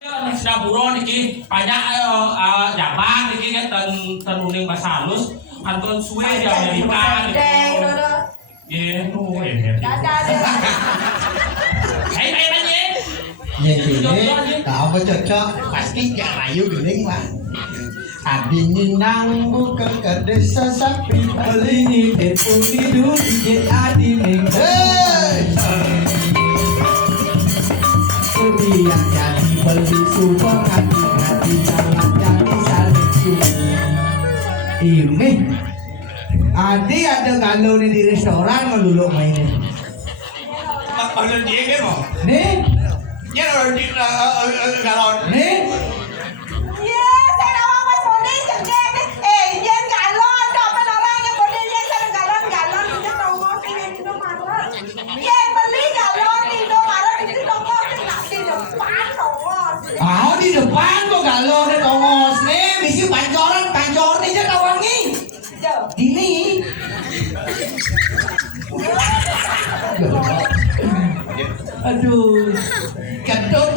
Sudah buron iki banyak jabat iki kan tenuning bahasa halus kanton suwe di Amerika gitu. Iya, tuh ya. Hai nanya. Ya gini, tak apa cocok pasti gak rayu gini lah. Abini nang ke desa sapi beli depun tidur di adini. Yang jadi beli super hati-hati jalan jadi saling suruh. Ini Adi ada galau nih di restoran melulu mainin. Maksud dia kan mau? Nih, Dia orang di galon. nih. Oh di depan kok galau nih tongos nih, misi pancoran aja kawangi. Dini. Aduh, ketut,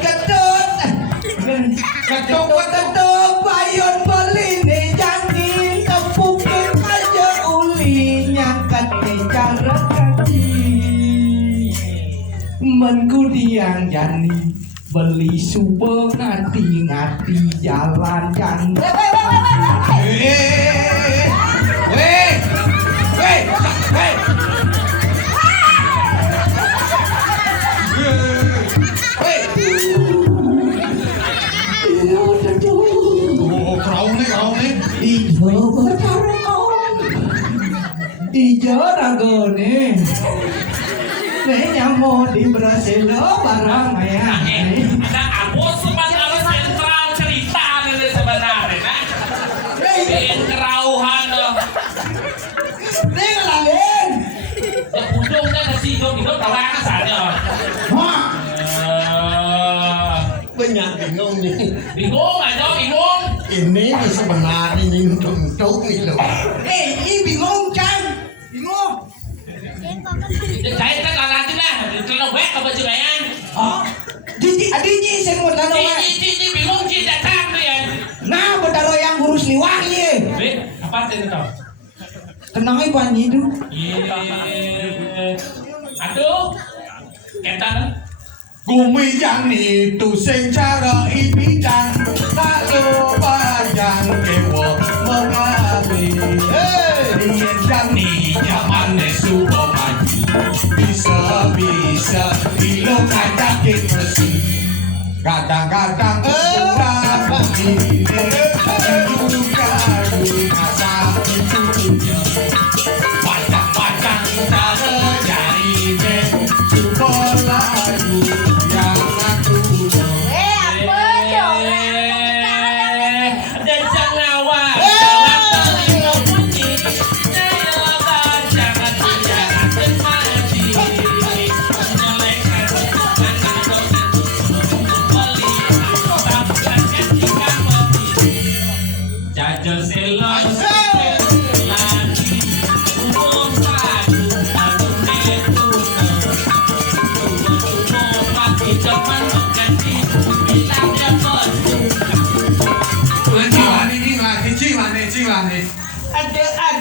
bayun beli nih janji kepukin aja ulinya kate cara kaki. Menku diang jani beli super ngati jalan jangan. Ijo ragone, mau di Brasil barang ya. Ada aku sebenarnya sentral cerita ini sebenarnya, nah. Kerauhan loh. Ini ngelangin. Ya ujungnya nasi hidup terang saja. Banyak bingung nih. Bingung aja bingung. Ini sebenarnya ini untuk itu. Ini bingung kan? Bingung. Saya kan nanti lah, kalau wek apa curayan? Oh, adinya saya mau taruh. Ini bingung sih datang tuh ya. Nah, bertaruh yang gurus liwang ye. Apa itu? Tenang aja banyi itu. Aduh, ketan. Gumijang itu secara ibidan lalu panjang kewo mengawi. Dia jani zaman sudah maju bisa bilo kacakin bersih. Kadang-kadang kurang ini juga masa itu macam-macam cara cari sekolah yang aku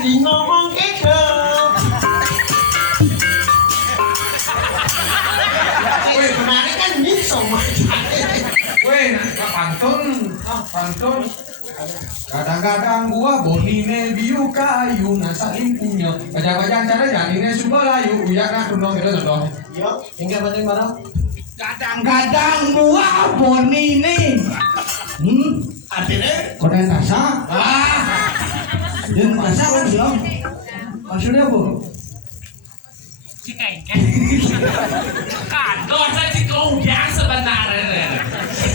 Adik ngomong gitu. Kemarin kan bisa Weh, pantun. Kadang-kadang gua bonine biu kayu nasa impunya. Baca-baca cara janine subalayu uyak nah tunong itu tunong. Yo, hingga penting barang. Kadang-kadang gua bonine. Artinya? Konen tasa. Dan tasa kan sih om. Maksudnya apa? Si kengkeng. Kandor saya si keunjang sebenarnya.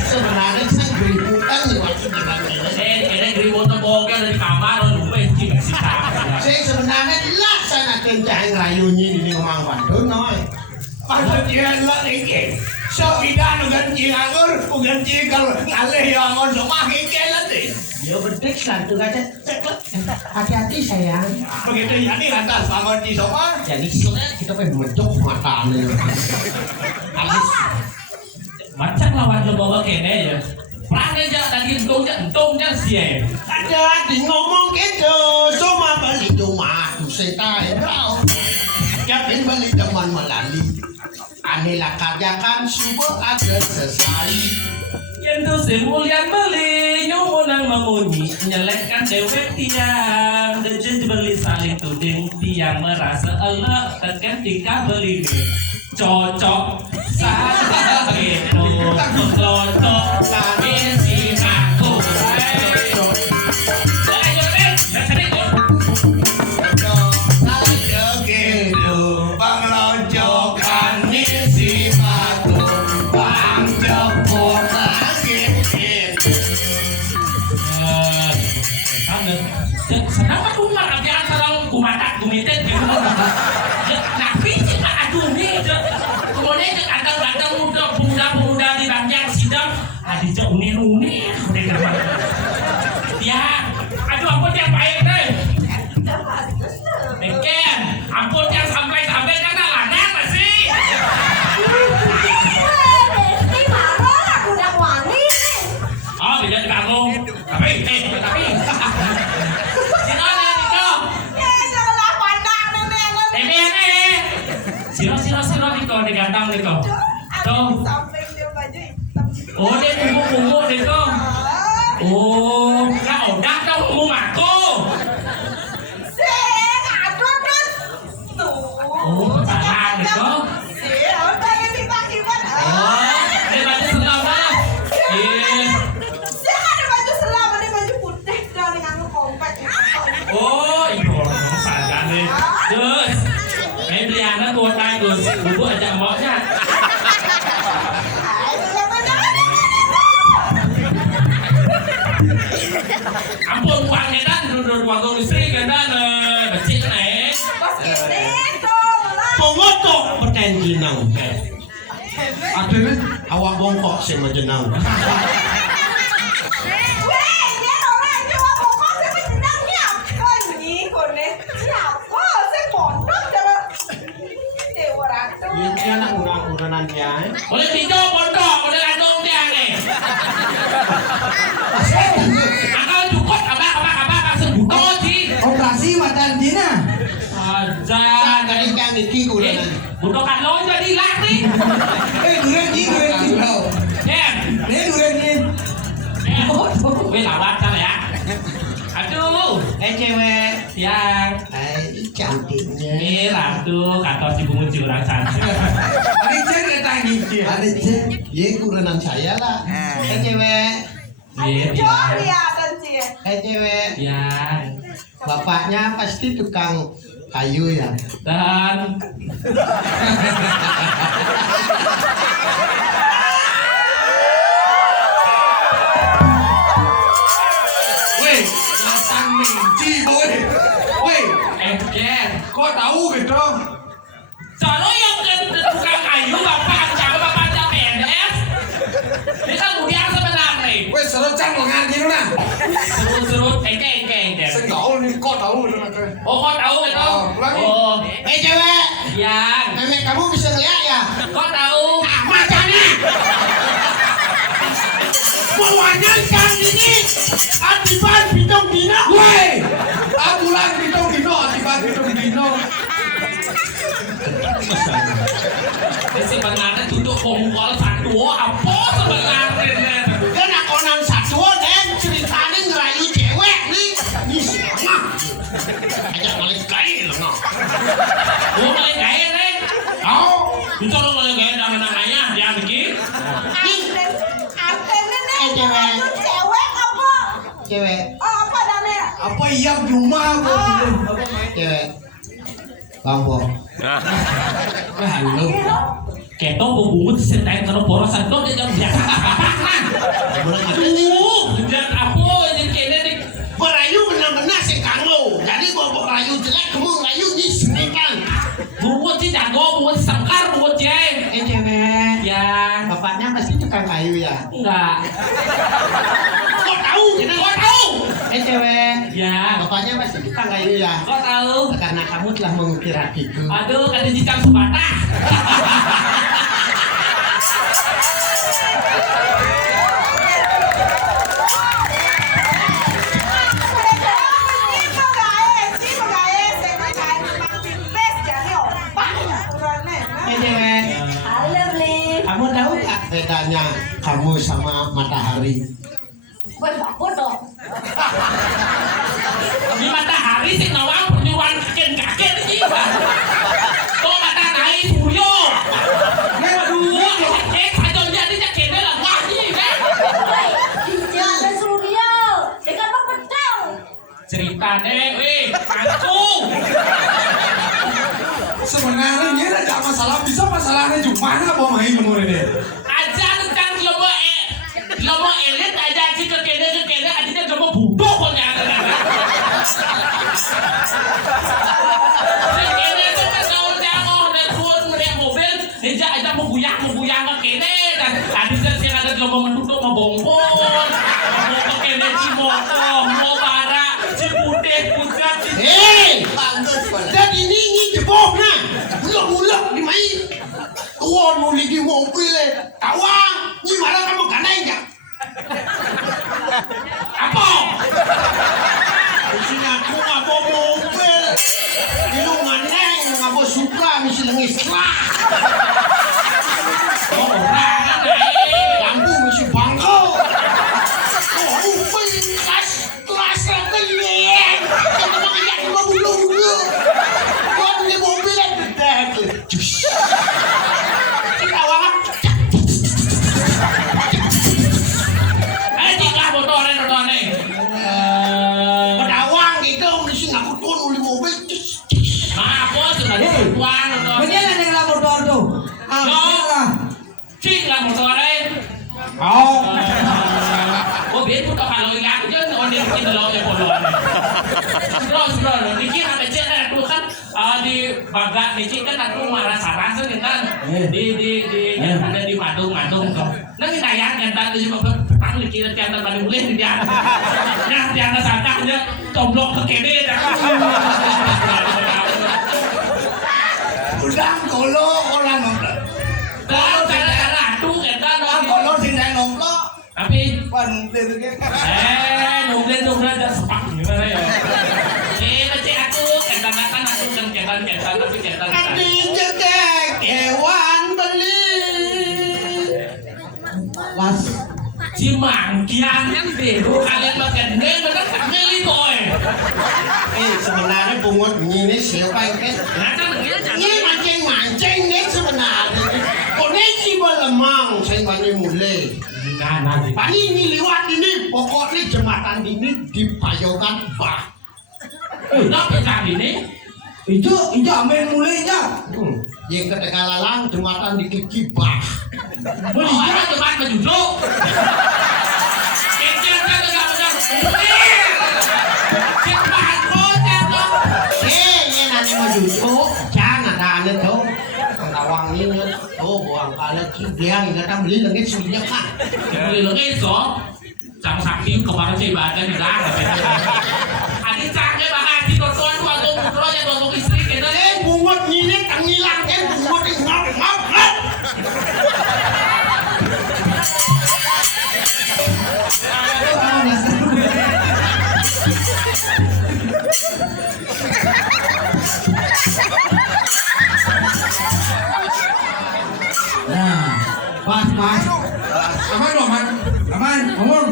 Sebenarnya saya geributan nih maksudnya. Ini geributan bogel dari kamar lu benci si kakak. Saya sebenarnya dilaksanakan cahaya rayunya di ngomong pantun noy. Maksudnya lah ini. So bidang ganti anggur, ganti kalau ngalih yang anggur semua kekelan deh. Dia betik satu kaca. Hati-hati sayang. Begitu jadi lantas anggur di semua. Jadi sebenarnya kita pengen mencok mata nih. Habis Macam lawan lembaga kene ya. Prane aja tadi entungnya sih. Ada di ngomong gitu, semua beli rumah tuh setai kau. Siapin beli teman melali. Anilah karyakan subuh ada selesai. Yang tuh semulian beli, nyumunang memunyi, nyelekkan dewek tiang, dejen beli saling tuding, tiang merasa elok, tekan tingkah beli nih. Cocok sama itu, cocok langit si aku. Kenapa tuh marah di antara kumatak kumitet gitu? Nabi sih tak aduh nih. Kemudian ada pemuda di banyak sidang. Adi jauh nih. Ya, aduh ampun yang baik deh. Beken, ampun yang sampai karena ladang masih. Oh, beda di kampung. Tapi. Siro Niko digantang Niko. Tuh. Oh dia kumpul Niko. Oh, kau dah tahu umum aku. Oh, salah Niko. Oh, dia baju selam lah. Oh, itu orang salah nih. Terus. Liana tua tay rồi, bố ajak maunya. Ampun uangnya dan uang listrik dan becik này. Pengotok pertenjinang. Aduh, awak bongkok sih majenang. Ini anak urang-uranan dia. Boleh tidur pondok, boleh landung dia nih. Akal cukup, apa sebuto sih. Operasi mata Cina. Aja. Tadi kan Niki uranan. Butuh kalau jadi laki. Duren ni. Duren ni. Weh lawat sana ya. Aduh, cewek yang cantiknya. Ini ratu kata si bunga curang cantik. Ada cek datang Niki. Ada cek. Ye uranan saya lah. Cewek. Cewek. Ya. Bapaknya pasti tukang kayu ya. Dan Weh, lasang minci boy. Weh, Jen, kau tahu gitu? soalnya yang tukang kayu bapak PNS. Ini kan mudian sebenarnya. Weh, serocang lengan gitu nah. Serut, engke. Segau nih, kau tahu gitu. Oh, kau tahu gitu? Oh, lagi. Oh, Cewek. yang Nenek kamu bisa ngeliat ya? kau tahu? Macamnya. Mewanyankan ini akibat bidung dino. Weh, aku lagi bidung dino, akibat bidung dino. Ini sebenarnya duduk pemukul satu apa sebenarnya? Kena konang satu dan ceritanya ngerayu cewek nih. Ini siapa? Ajak balik kaya loh. Oh, boleh gaya nih? Tahu? Itu lo boleh gaya namanya yang bikin? Cewek. Apa yang cuma Cewek. Bambok. halo. Keto bubut setai kalau poros satu dia jangan biasa. Dan apa ini kene nih? Berayu benar-benar si kamu. Jadi gua berayu jelek, kamu ngerayu di sini kan. Bubut sih jago, bubut sangkar, bubut cewek. Cewek. Ya, Bapaknya pasti tukang kayu ya. enggak. Kok tahu? Kau tahu? Cewek. Ya, Bapaknya pasti tukang kayu ya. kau tahu? Karena kamu telah mengukir hatiku. Aduh, kan jijang sebatah. Kamu tahu tak bedanya kamu sama matahari? Di matahari sih ngawang penyuan kakek ini Pak. Kok matahari suyo? Waduh, saya jadi cakene lah wah ini kan. Cerita deh, aku. Sebenarnya ini ada masalah, bisa masalahnya cuma mana bawa main menurut dia. Aja kan lomo elit aja sih ke kene adanya lomo budok kok nyana. Kene itu kan kalau jangan dan turun meriak mobil, dia aja mau buyang ke kene dan tadi sih ada lomo menutup mau bongbong, mau ke kene cimoto, mau bara, ciputih, pucat, Jadi ini jebok nah, ulek di main. Tuan mau lagi mobil tawang, ni malah kamu kanai enggak? apa? Di sini aku nggak bawa mobil, di lu nganeng nggak bawa Supra, mesti lengis lah. Oh, orang Lampu mesti bangkau. Oh, mobil kelas terkeling. Kita mau lihat cuma bulu. Tuan beli mobil dah, jus. Kita wangan. Jika motornya. Pedawang gitu, mesti ngaku tuan beli mobil. Maaf bos, sudah tuan. Bagaimana dengan motor tuh? Lah. Cing lah motornya. Oh, Oh, betul kalau yang jen orang kita lo yang bolong. Terus, dikit sampai cek aku kan di bagak dikit kan aku marah sarasa kan di yang ada di madung tuh. Nah kita yang tadi cuma petang dikit tiada pada boleh dia. Nah tiada sangkanya toblok ke kene dah. Udah kalau orang nongkrong, Kalau cara atu kita kalau tidak nongkrong, tapi pandai tu kan. nungguin dah sepak gimana ya? Macam aku katakan aku kan ketan tapi ketan. nanti jadi kewan beli. Las. Si mangkian yang dulu kalian makan mana tak beli boy. Sebenarnya bungut ini siapa yang kan? Ini mancing nih sebenarnya. Koneksi belemang saya banyak mulai. Pani ini lewat ini pokoknya jembatan ini dipayokan bah. Kenapa saat ini? Itu amin mulainya. Yang ketika lalang jembatan dikiki bah. Orang cepat menjuduk. Kecil kan enggak benar. Cepat bocah dong. Ini nanti mau duduk, jangan ada aneh tuh. Tawang ini tuh buang kali dia nggak tahu beli lagi sudah kan. Beli lagi so. Sama sakit kemarin saya baca nih lah. Adik canggih banget di tonton waktu putra yang waktu istri kita. Bungut ini tangilang bungut ini ngap. Nah, pas. Aman lo aman, aman.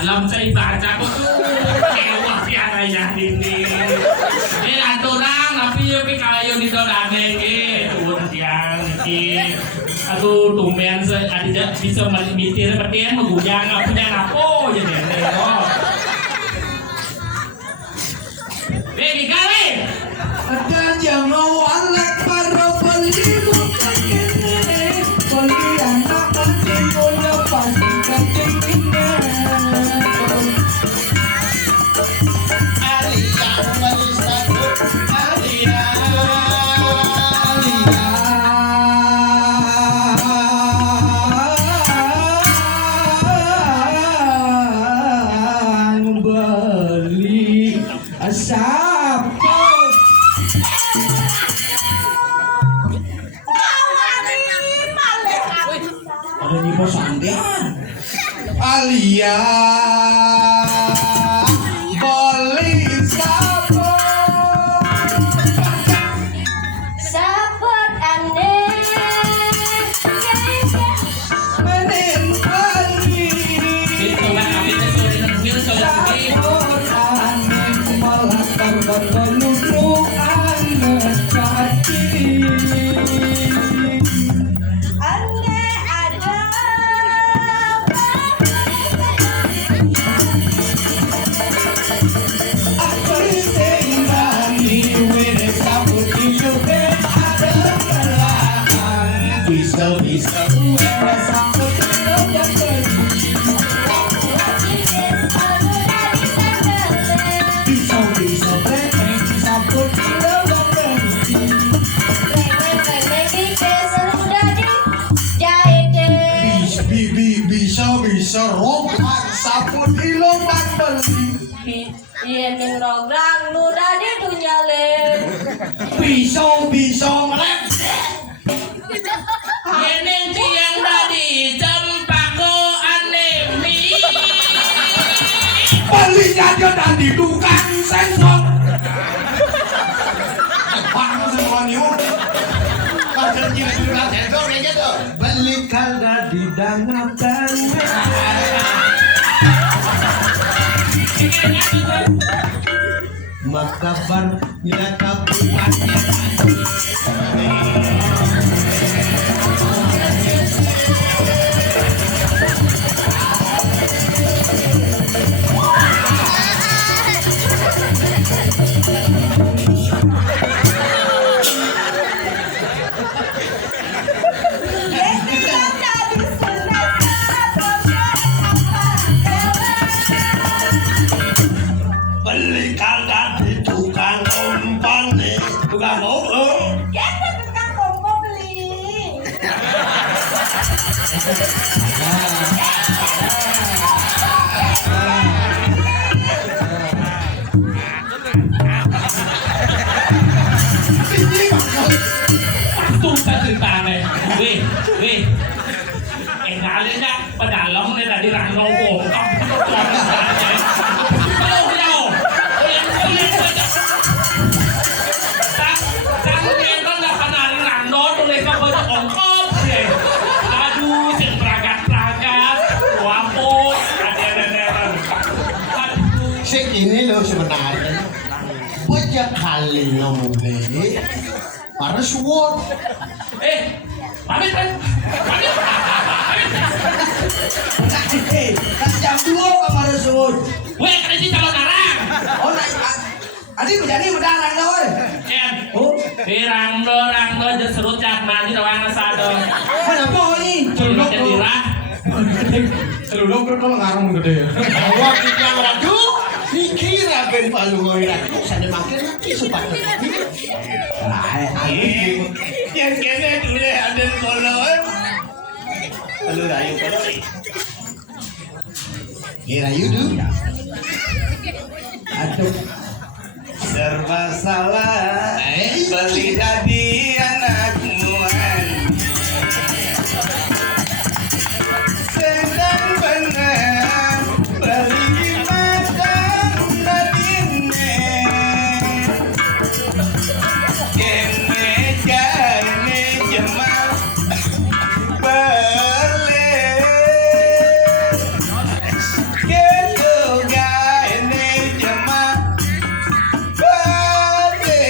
Dalam saya baca kok kewah piara yang ini. Aturan tapi kayu di dorane iki turun tiang iki. Aduh, tumben adik bisa mitir petian mengguyang punya napo jadi oh. Baby kali. Ada jangan alat para pelimu kene, peli anak penting punya pasti penting ini. Alia melisabut Alia beli asap. Ada di pos sandian. Alia beli sabun. Support ane Menin beli. Itu kan kami sore nanti sore nanti. Aneh malah korban menuduh aneh kaki. ane ada Bisa bisa rompak sabun di lompat beli. Yen rograng nu dadi dunyale Bisa melek. Yeneng tiang tadi cempako anemi. Belinya dia tadi tukang sensor. Pak semua niu. Kalau jadi tukang sensor kayak gitu. beli kalda di danatan makabar bila kapuan Beli kagak di tukang umpan nih. Tukang umpan. Kita tukang kompo beli Tung cerita nih. Wih. Enggak pedalong nih tadi rano bokap. Aduh, sing peragat-peragat, wapuk, ada-ada. sing ini loh sebenarnya banyak kali ngomongin para suwon Pamit kan? Pamit. Kan jam 2 kamar sebut. Weh, kan sih calon arang. Oh, adi menjadi mendarang dah oi. Ken, Oh, rangdo aja serut jak mandi doang sado. kenapa ini? Culuk dirah. Celuluk kan kalau ngarang gede ya. awak yang radu dikira ben palungoy radu sana makin lagi sepatu Yang kene dulu ada kolon. Halo rayu kalau rayu tu Aduh, Serba salah. Beli jadi anak muan. Sedang benar beli di madang dadine. Kene kene jemal beli. Kene kene jemal beli.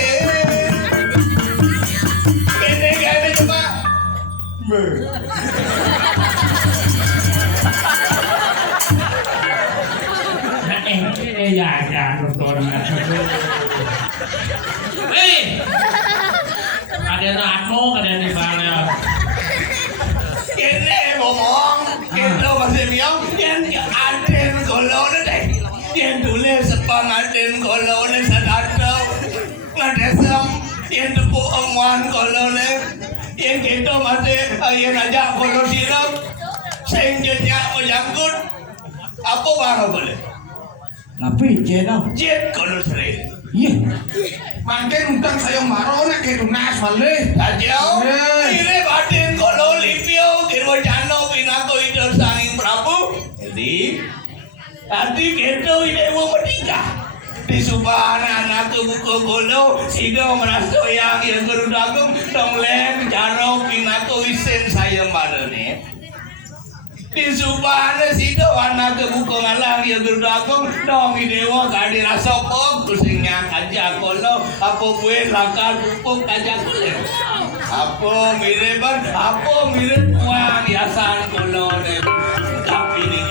nonton. Hei, ada nakmo, ada di mana? Kene ngomong, kene masih biang, yang aden kolon deh, yang tulis sepang aden kolon sadar ngadesam, yang tepuk omongan kolon yang kita masih yang ajak kolon siram, senjanya menyangkut, apa baru boleh? Napi jeno. Jet kolon sering. Iya. Makin utang sayang maro nak ke lunas balik. Ajau, ini batin kolon lipio kirwa jano pinako itu sanging Prabu. Jadi, nanti kita ini mau menikah. Di subana anak buku golo, sido merasa yang gerudagung, tonglen jano pinako isen sayang maro nih. Di subana sido anak buku ngalang yang gerudagung, dong idewa kadi rasopok, kusingnya aja kolo, apa gue lakar pupuk aja kulit. Apa mirip uang hiasan kolo deh. Tapi ini.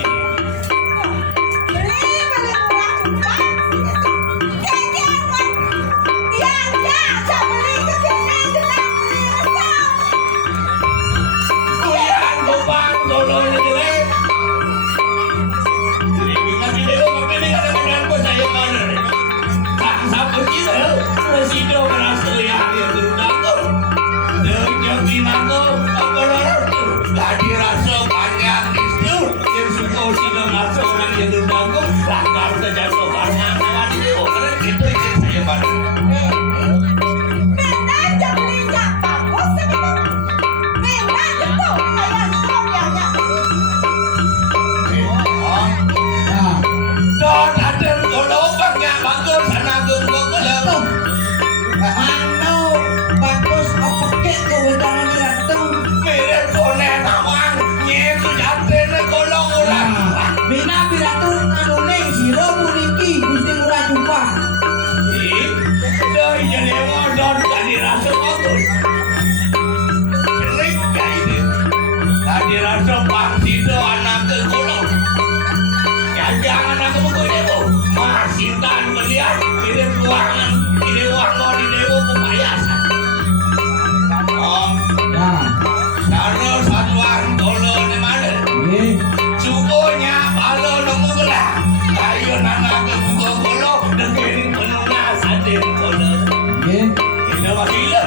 Uyan kupang kolo ini. Nanti dia mau pilih ada mengaku saya mana. Tak sampai kita, sido merasa yang dia gerudakung. Dengan pinako, apa orang tu? Gadi rasa banyak itu. Yang suka sido rasa orang yang gerudakung. Langgar terjatuh karena anak itu. Kerana kita ingin saya mana. Don ada kalau banyak bagus anak guru kalau Ano bagus opeke ko wedangan ni Ratu. mirip konen awang nyetu jaten kalau orang. Mina piratu anune sira puniki Gusti Murah Jumpa. Dah jadi modal jadi rasa bagus. Kelik ini jadi rasa pasti tu anak ke kalau. Jangan anak buku dewo masih tan melihat ini ruangan ini uang di dewo pemayasan. Ya. Karena satuan dolo ni mana? Nggih. Subuhnya balo nemu gelah. Kayu nana ke buka kolo dekerin penuhnya saden kolo. Nggih. Ilo makilo.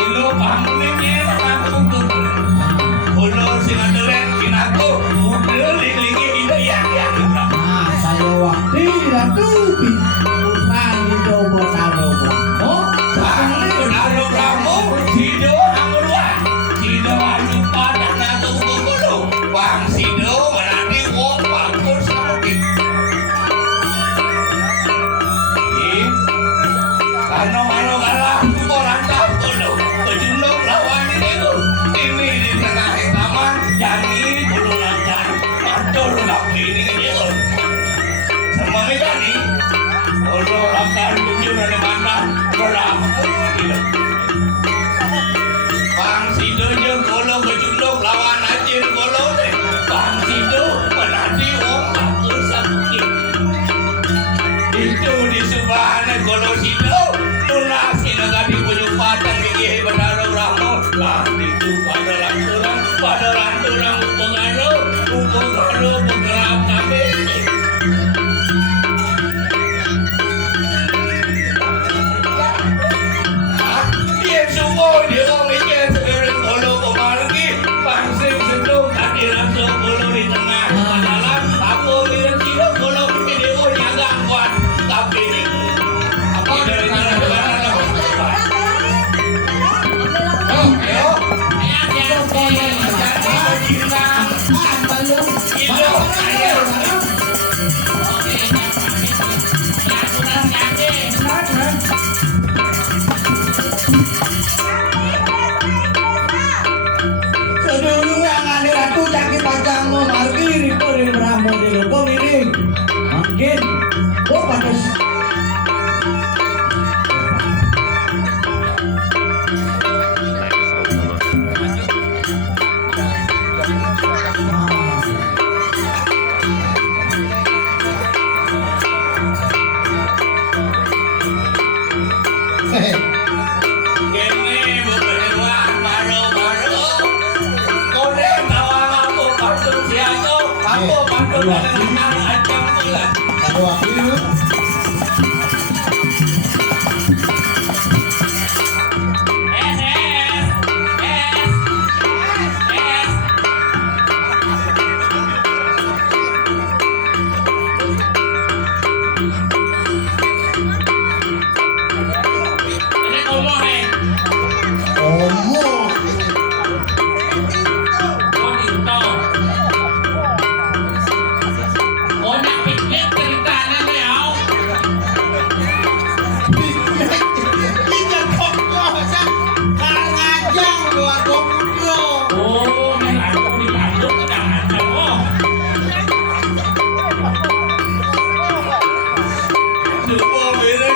Ilo bangunin dia nana ke buka kolo. Kolo sinadelen kinaku mudel lingi ilo yang. Nah, saya waktu Ratu putra ni coba taruh Brahmo. Sangat kenal Brahmo. Sido angurwa. Sido anu pada nana ke buka kolo. Bang Sido menanti wong bagus lagi. Ano kalah orang tak kolo. Kejundung lawan ini tu. Ini di tengah taman. Jadi kolo lancar. Atur tapi ini tu. Semua ni tadi. Kolo lancar tunjuk dari mana. Berapa kilo. Bang Sido je kolo kejundung lawan ajin kolo ni. Bang Sido menanti wong bagus lagi. Itu di subahana kolo Sido. Tulah sinagadi penyumpatan gigi bandara Brahmo. Lah itu pada lanturan upengaro bergerak kami. Dia semua dia orang mikir sekarang kolo kemargi. Pangsing sentuh tadi rasa kolo di tengah padalan. Apa bila tidak kolo ini oh nyaga kuat. Tapi ni apa dari mana Sedulu yang ada Ratu cakit pacangmu margi riko ring Brahmo di loko miring. Mungkin oh bagus. Mampu dengan ajang bulan. Dua kilo. Ini ngomong nih. Omo. Oh itu. Oh nak piknik cerita nanti ya. Kita kok sa ngajang dua kilo. Oh ini aku dibantu tidak ada. Oh. Lupa beda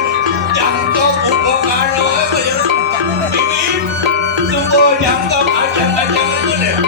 jangkau buku karo itu ini lupa jangkau ajang-ajang itu deh.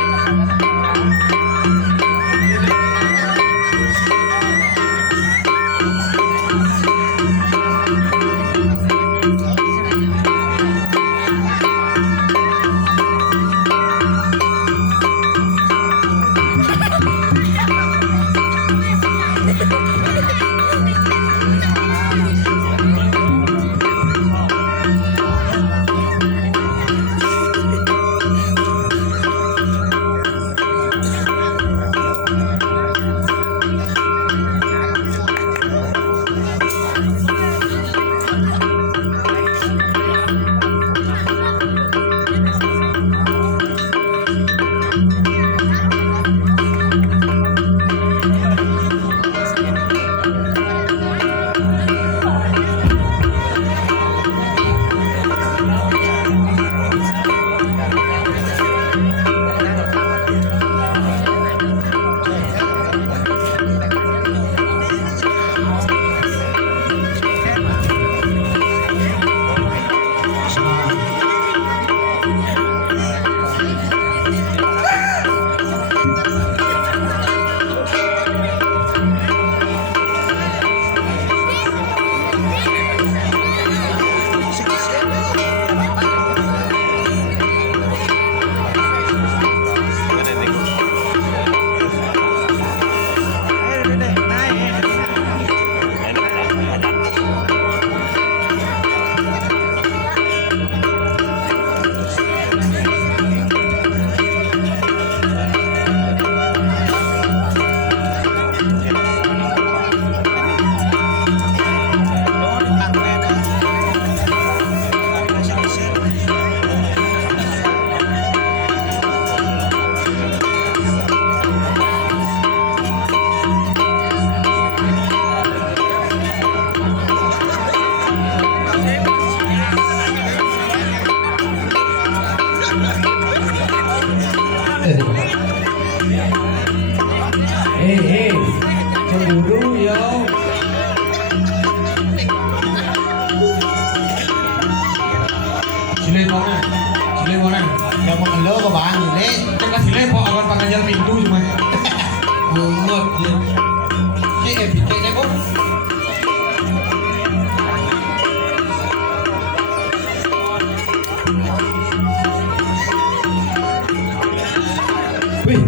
Cemburu yo. Sile mana? Yang mengeluh ke bahan ini. Cek sile po awan panganjal pintu cuma. Bungut ya. Si ebite ne kok. Wih.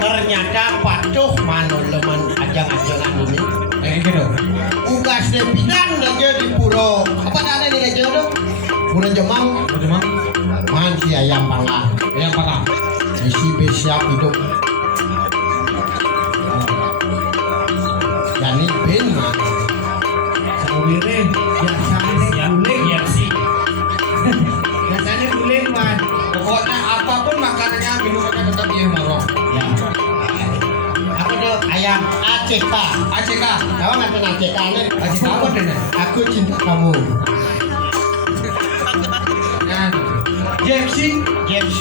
Ternyata patuh manoleman ajang-ajangan ini. Gitu. Ugas de pinang aja di puro. Apa ada di aja tuh? Puro Jemang. Cuma Man si ayam panggang. yang pakam. Isi siap hidup. Yani ben mah. Sawire biasane guling. Iya sih. Biasane guling man. Pokoknya apapun makanannya minumannya tetap dia marong. Ya. Aku tuh ayam ACK. ACK. Tahu nggak tuh ACK ini? ACK apa deh? Aku cinta kamu. Nah, JFC, JFC.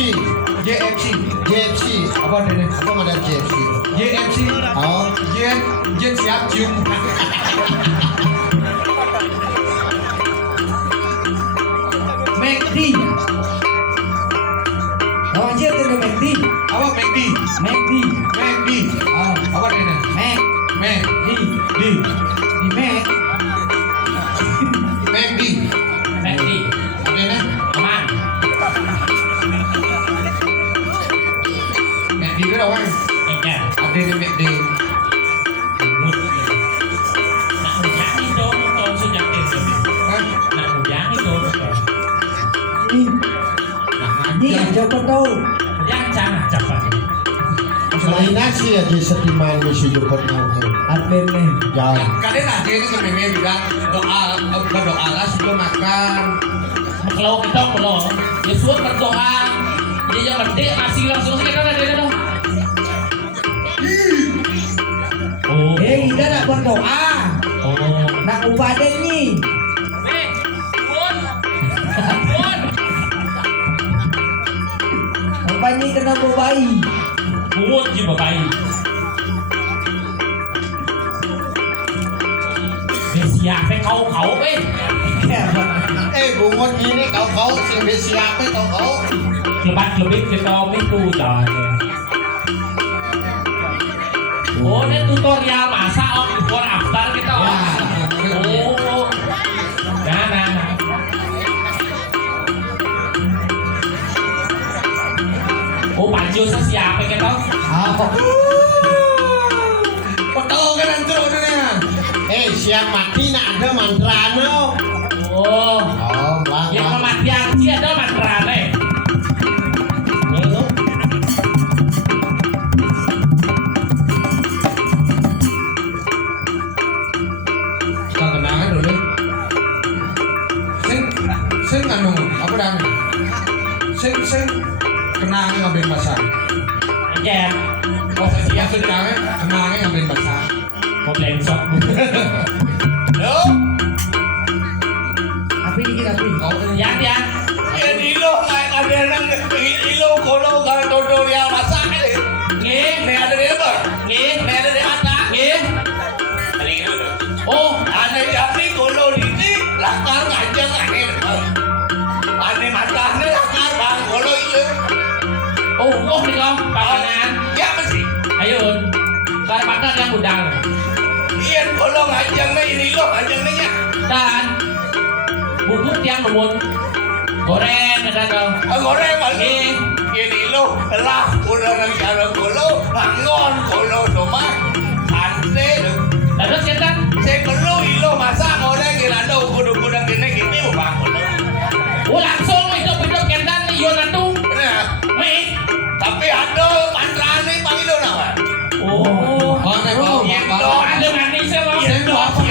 JFC. apa deh? Aku nggak ada JFC. JFC, Oh, Jen siap cium. McD. Oh anjir tuh McD. Apa McD? McD. McD. Oh, Apa deh? Mac. McD. Di Mac. McD. McD. Apa deh? Aman. McD itu apa? Enggak. Apa Mekdi ni Mekdi. Nak ujang itu nonton sejak itu. Nak ujang itu nonton. Ini coba tahu. Yang jangan cepat. Selain nasi aja setiman di situ pernah. Apa nih? Jangan. Kadang ada yang sebenarnya bilang berdoa lah sebelum makan. Kalau kita kalau Yesus berdoa, dia yang mati masih langsung kita ada dia dong. Oh, Kita nak berdoa. oh. Nak ubadah ni. Pun, pun. Apa ni kena berbaik? Buat je baik. Siapa kau Bungot ini kau sih siapa kau. lebat lebih ke kau itu dah. Oh, ini tutorial masak oh before after kita. Oh, nah. Oh, baju siapa kita? Betul kan antro ni. Siap mati nak ada mantra no. Oh, Oh, yang lah. kematian sih ada mantra nih. Kita kenangan dulu. Sing anu apa dah? Sing kenangan ngambil masak. Jam, Oh, siap kenangan ngambil masak. mau blengsok. Yo, Apa ni kita api? Yang ya ilo naik ada nang ilo kalau kalau tutorial masak ni. Ni ada dia apa? Ni ada dia masak. Oh, ane jadi kalau ini lakar ngajak ane. Ane masak ni lakar bang kalau itu. Oh, nih kau, pakanan. Ya mesti. Ayo, kar makan yang udang. Iya kalau ngajak ni ini lo ngajak ni ya. Dan bubuk yang lumun goreng ada dong. Goreng balik. Ini lo lah udah negara kalau bangun kalau rumah santai. Terus kita Saya perlu ilo masak goreng kira ada ukur-ukuran kena gini bang. langsung hidup kendan nih Yonatu. Nah, Mi. tapi ada mantra ni panggil nama. Oh, Bang, ada manisnya bang. Saya apa